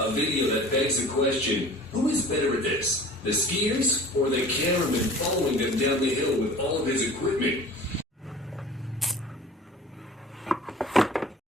A video that begs the question, who is better at this? The skiers or the cameraman following them down the hill with all of his equipment?